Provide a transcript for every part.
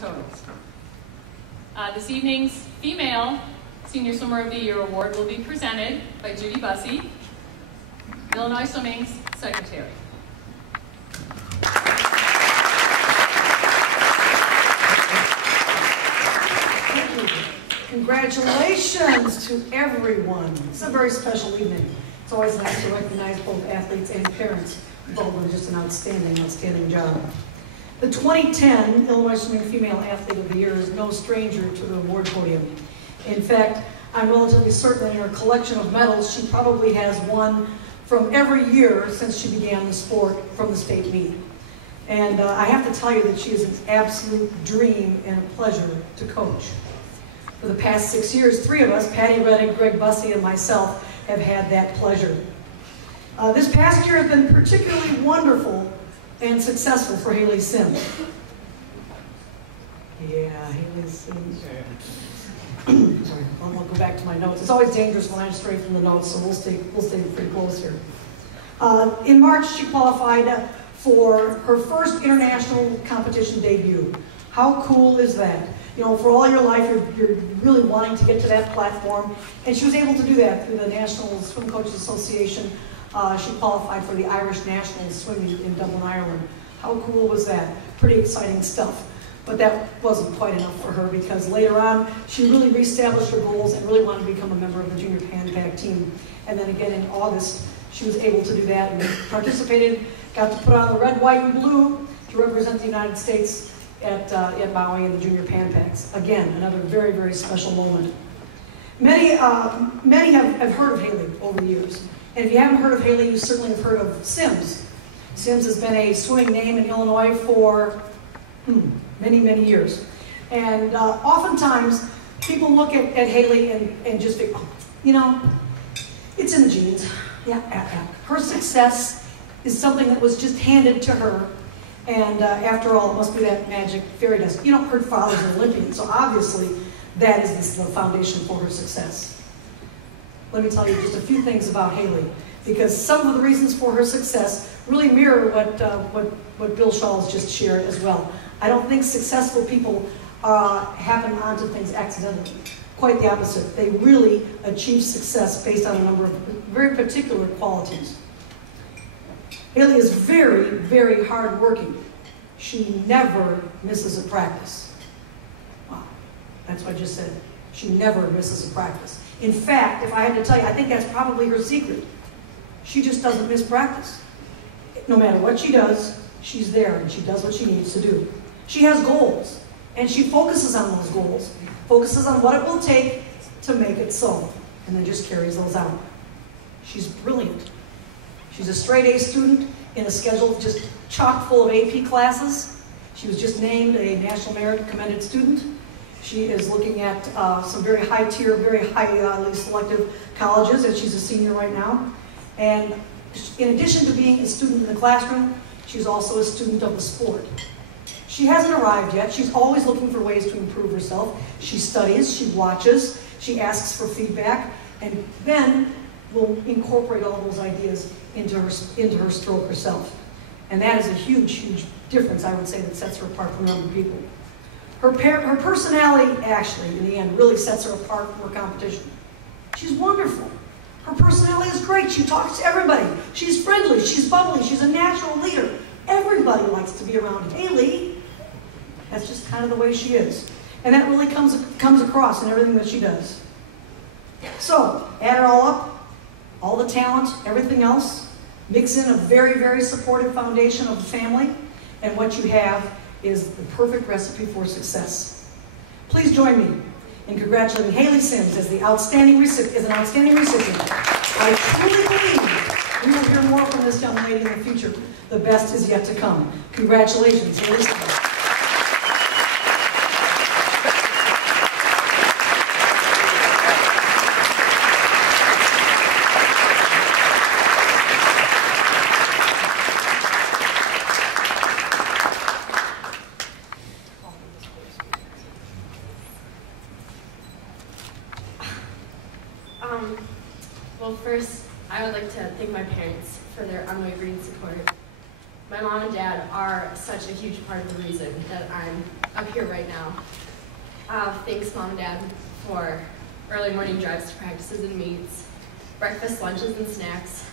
totals. This evening's Female Senior Swimmer of the Year Award will be presented by Judy Bussey, Illinois Swimming's secretary. Congratulations to everyone. It's a very special evening. It's always nice to recognize both athletes and parents. Both did just an outstanding job. The 2010 Illinois Swimming Female Athlete of the Year is no stranger to the award podium. In fact, I'm relatively certain that in her collection of medals, she probably has won from every year since she began the sport from the state meet. And I have to tell you that she is an absolute dream and a pleasure to coach. For the past 6 years, three of us, Patty Reddick, Greg Bussey, and myself, have had that pleasure. This past year has been particularly wonderful and successful for Haley Sims. Yeah, Haley Sims. Sorry, I'll go back to my notes. It's always dangerous when I stray from the notes, so we'll stay pretty close here. In March, she qualified for her first international competition debut. How cool is that? You know, for all your life, you're really wanting to get to that platform, and she was able to do that through the National Swim Coaches Association. She qualified for the Irish National Swim Meet in Dublin, Ireland. How cool was that? Pretty exciting stuff. But that wasn't quite enough for her, because later on, she really reestablished her goals and really wanted to become a member of the Junior Pan Pac team. And then again in August, she was able to do that and participated, got to put on the red, white, and blue to represent the United States at Maui in the Junior Pan Pacs. Again, another very, very special moment. Many have heard of Haley over the years. And if you haven't heard of Haley, you certainly have heard of Sims. Sims has been a swimming name in Illinois for many, many years. And oftentimes, people look at Haley and just think, oh, you know, it's in the genes. Yeah. Her success is something that was just handed to her. And after all, it must be that magic fairy dust. You know, her father's an Olympian, so obviously that is the foundation for her success. Let me tell you just a few things about Haley, because some of the reasons for her success really mirror what Bill Shaw has just shared as well. I don't think successful people happen onto things accidentally. Quite the opposite. They really achieve success based on a number of very particular qualities. Haley is very, very hardworking. She never misses a practice. Wow, that's what I just said. She never misses a practice. In fact, if I had to tell you, I think that's probably her secret. She just doesn't miss practice. No matter what she does, she's there and she does what she needs to do. She has goals, and she focuses on those goals, focuses on what it will take to make it so, and then just carries those out. She's brilliant. She's a straight A student in a schedule just chock full of AP classes. She was just named a National Merit Commended Student. She is looking at some very high tier, very highly selective colleges, and she's a senior right now. And in addition to being a student in the classroom, she's also a student of the sport. She hasn't arrived yet. She's always looking for ways to improve herself. She studies, she watches, she asks for feedback, and then will incorporate all those ideas into her stroke herself. And that is a huge, huge difference, I would say, that sets her apart from other people. Her personality, actually, in the end, really sets her apart from her competition. She's wonderful. Her personality is great. She talks to everybody. She's friendly. She's bubbly. She's a natural leader. Everybody likes to be around Haley. That's just kind of the way she is. And that really comes across in everything that she does. So, add it all up, all the talent, everything else, mix in a very, very supportive foundation of the family, and what you have is the perfect recipe for success. Please join me in congratulating Haley Sims as an outstanding recipient. I truly believe we will hear more from this young lady in the future. The best is yet to come. Congratulations, Haley Sims. Well, first, I would like to thank my parents for their unwavering support. My mom and dad are such a huge part of the reason that I'm up here right now. Thanks, Mom and Dad, for early morning drives to practices and meets, breakfast, lunches, and snacks,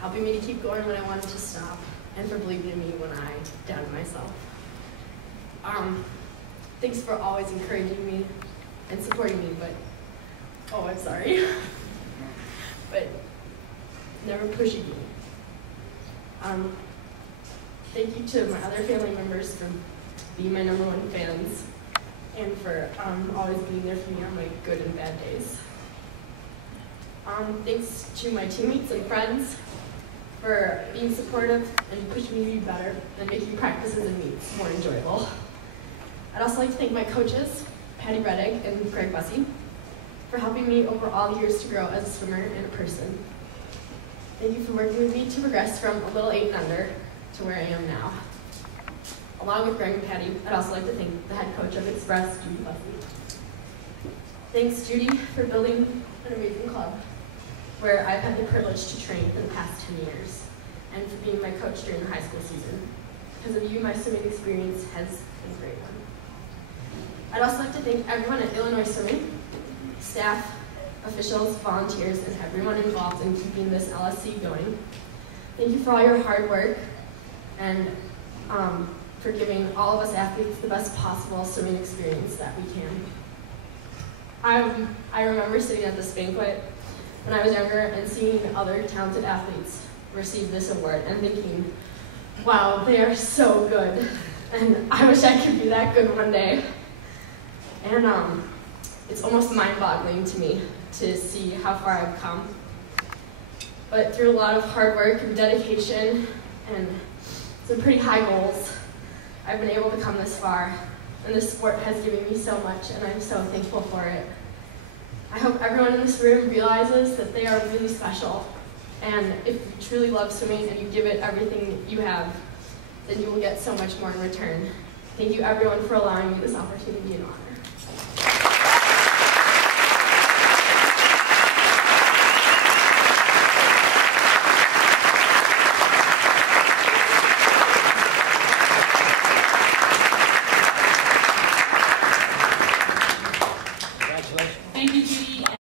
helping me to keep going when I wanted to stop, and for believing in me when I doubted myself. Thanks for always encouraging me and supporting me, I'm sorry. But never pushing me. Thank you to my other family members for being my #1 fans and for always being there for me on my good and bad days. Thanks to my teammates and friends for being supportive and pushing me to be better and making practices and meets more enjoyable. I'd also like to thank my coaches, Patty Reddick and Greg Bussey, for helping me over all the years to grow as a swimmer and a person. Thank you for working with me to progress from a little 8 and under to where I am now. Along with Greg and Patty, I'd also like to thank the head coach of Express, Judy Bussey. Thanks, Judy, for building an amazing club where I've had the privilege to train for the past 10 years, and for being my coach during the high school season. Because of you, my swimming experience has been a great one. I'd also like to thank everyone at Illinois Swimming, staff, officials, volunteers, and everyone involved in keeping this LSC going. Thank you for all your hard work and for giving all of us athletes the best possible swimming experience that we can. I remember sitting at this banquet when I was younger and seeing other talented athletes receive this award and thinking, wow, they are so good, and I wish I could be that good one day. And it's almost mind-boggling to me to see how far I've come. But through a lot of hard work and dedication and some pretty high goals, I've been able to come this far. And this sport has given me so much, and I'm so thankful for it. I hope everyone in this room realizes that they are really special. And if you truly love swimming and you give it everything you have, then you will get so much more in return. Thank you everyone for allowing me this opportunity and honor.